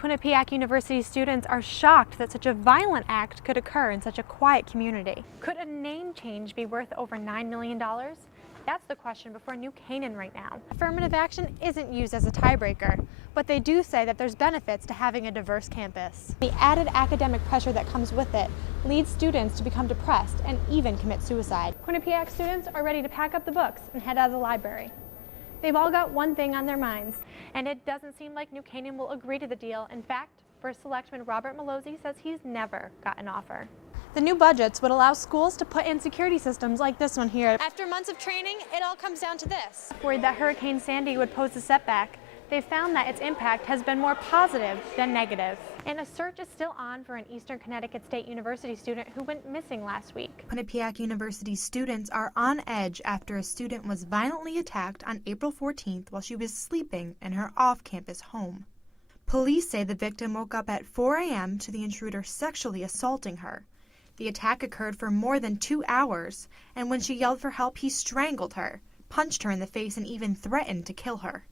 Quinnipiac University students are shocked that such a violent act could occur in such a quiet community. Could a name change be worth over $9 million? That's the question before New Canaan right now. Affirmative action isn't used as a tiebreaker, but they do say that there's benefits to having a diverse campus. The added academic pressure that comes with it leads students to become depressed and even commit suicide. Quinnipiac students are ready to pack up the books and head out of the library. They've all got one thing on their minds, and it doesn't seem like New Canaan will agree to the deal. In fact, First Selectman Robert Malozzi says he's never got an offer. The new budgets would allow schools to put in security systems like this one here. After months of training, it all comes down to this. Worried that Hurricane Sandy would pose a setback, they found that its impact has been more positive than negative. And a search is still on for an Eastern Connecticut State University student who went missing last week. Quinnipiac University students are on edge after a student was violently attacked on April 14th while she was sleeping in her off-campus home. Police say the victim woke up at 4 a.m. to the intruder sexually assaulting her. The attack occurred for more than 2 hours, and when she yelled for help, he strangled her, punched her in the face, and even threatened to kill her.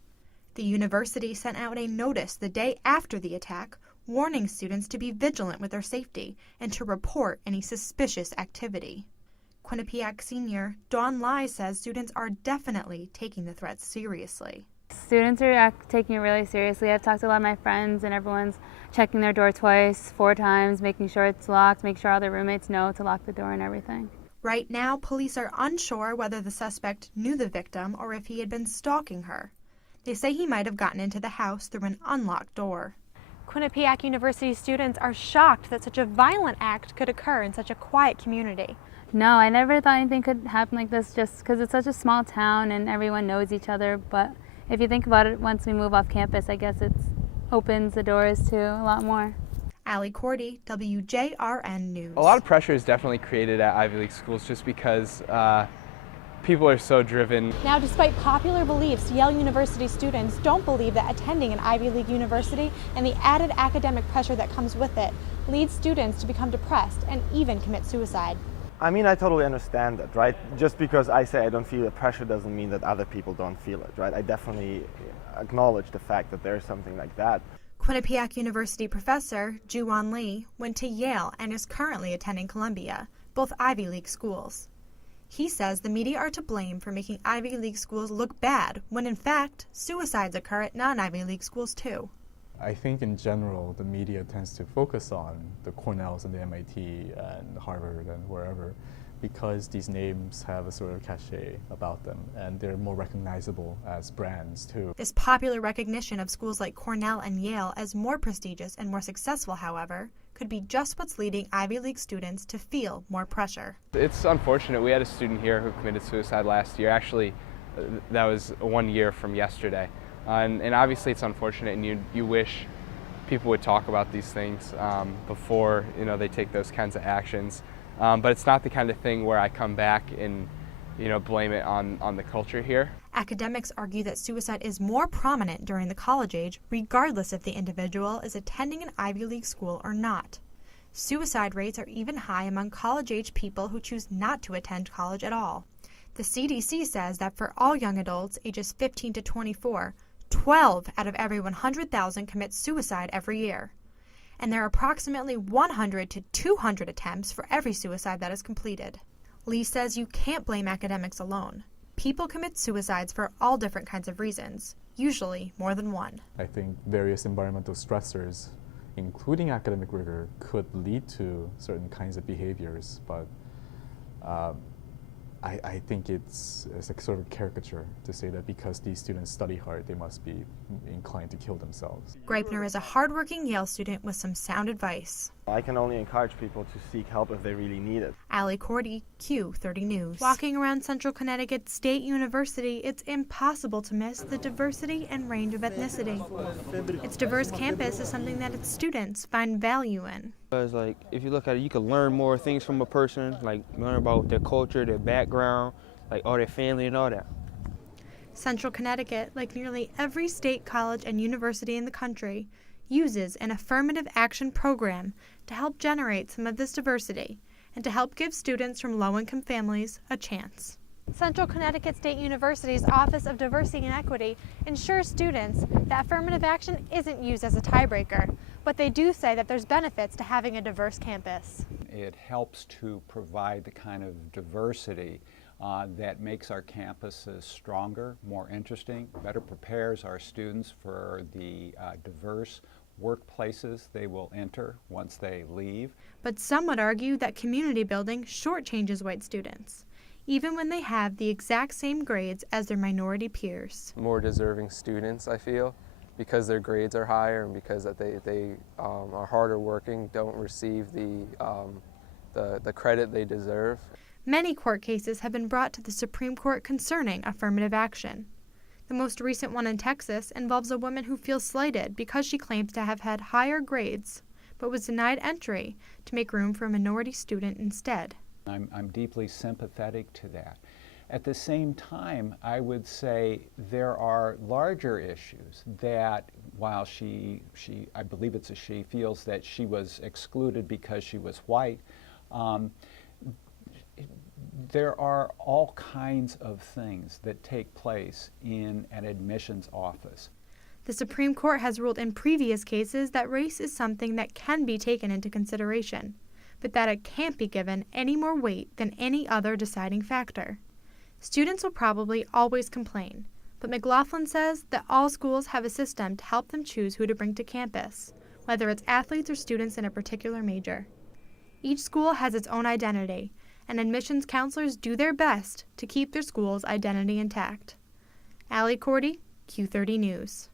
The university sent out a notice the day after the attack, warning students to be vigilant with their safety and to report any suspicious activity. Quinnipiac senior Dawn Lai says students are definitely taking the threats seriously. Students are taking it really seriously. I've talked to a lot of my friends, and everyone's checking their door twice, 4 times, making sure it's locked, make sure all their roommates know to lock the door and everything. Right now, police are unsure whether the suspect knew the victim or if he had been stalking her. They say he might have gotten into the house through an unlocked door. Quinnipiac University students are shocked that such a violent act could occur in such a quiet community. No, I never thought anything could happen like this just because it's such a small town and everyone knows each other. But if you think about it, once we move off campus, I guess it opens the doors to a lot more. Allie Cordy, WJRN News. A lot of pressure is definitely created at Ivy League schools just because people are so driven. Now, despite popular beliefs, Yale University students don't believe that attending an Ivy League university and the added academic pressure that comes with it leads students to become depressed and even commit suicide. I mean, I totally understand that, right? Just because I say I don't feel the pressure doesn't mean that other people don't feel it, right? I definitely acknowledge the fact that there's something like that. Quinnipiac University professor Ju-Won Lee went to Yale and is currently attending Columbia, both Ivy League schools. He says the media are to blame for making Ivy League schools look bad, when in fact, suicides occur at non-Ivy League schools too. I think in general, the media tends to focus on the Cornells and the MIT and Harvard and wherever, because these names have a sort of cachet about them, and they're more recognizable as brands too. This popular recognition of schools like Cornell and Yale as more prestigious and more successful, however, could be just what's leading Ivy League students to feel more pressure. It's unfortunate. We had a student here who committed suicide last year. Actually, that was 1 year from yesterday. And obviously it's unfortunate, and you wish people would talk about these things before they take those kinds of actions. But it's not the kind of thing where I come back and blame it on the culture here. Academics argue that suicide is more prominent during the college age, regardless if the individual is attending an Ivy League school or not. Suicide rates are even high among college-age people who choose not to attend college at all. The CDC says that for all young adults ages 15 to 24, 12 out of every 100,000 commit suicide every year. And there are approximately 100 to 200 attempts for every suicide that is completed. Lee says you can't blame academics alone. People commit suicides for all different kinds of reasons, usually more than one. I think various environmental stressors, including academic rigor, could lead to certain kinds of behaviors, but I think it's a sort of caricature to say that because these students study hard, they must be inclined to kill themselves. Greipner is a hardworking Yale student with some sound advice. I can only encourage people to seek help if they really need it. Allie Cordy, Q30 News. Walking around Central Connecticut State University, it's impossible to miss the diversity and range of ethnicity. Its diverse campus is something that its students find value in. Because if you look at it, you can learn more things from a person, learn about their culture, their background, all their family and all that. Central Connecticut, like nearly every state college and university in the country, uses an affirmative action program to help generate some of this diversity and to help give students from low-income families a chance. Central Connecticut State University's Office of Diversity and Equity ensures students that affirmative action isn't used as a tiebreaker, but they do say that there's benefits to having a diverse campus. It helps to provide the kind of diversity that makes our campuses stronger, more interesting, better prepares our students for the diverse workplaces they will enter once they leave. But some would argue that community building shortchanges white students, even when they have the exact same grades as their minority peers. More deserving students, I feel, because their grades are higher and because that they are harder working, don't receive the credit they deserve. Many court cases have been brought to the Supreme Court concerning affirmative action. The most recent one in Texas involves a woman who feels slighted because she claims to have had higher grades, but was denied entry to make room for a minority student instead. I'm deeply sympathetic to that. At the same time, I would say there are larger issues that while I believe it's a she, feels that she was excluded because she was white, there are all kinds of things that take place in an admissions office. The Supreme Court has ruled in previous cases that race is something that can be taken into consideration, but that it can't be given any more weight than any other deciding factor. Students will probably always complain, but McLaughlin says that all schools have a system to help them choose who to bring to campus, whether it's athletes or students in a particular major. Each school has its own identity, and admissions counselors do their best to keep their school's identity intact. Allie Cordy, Q30 News.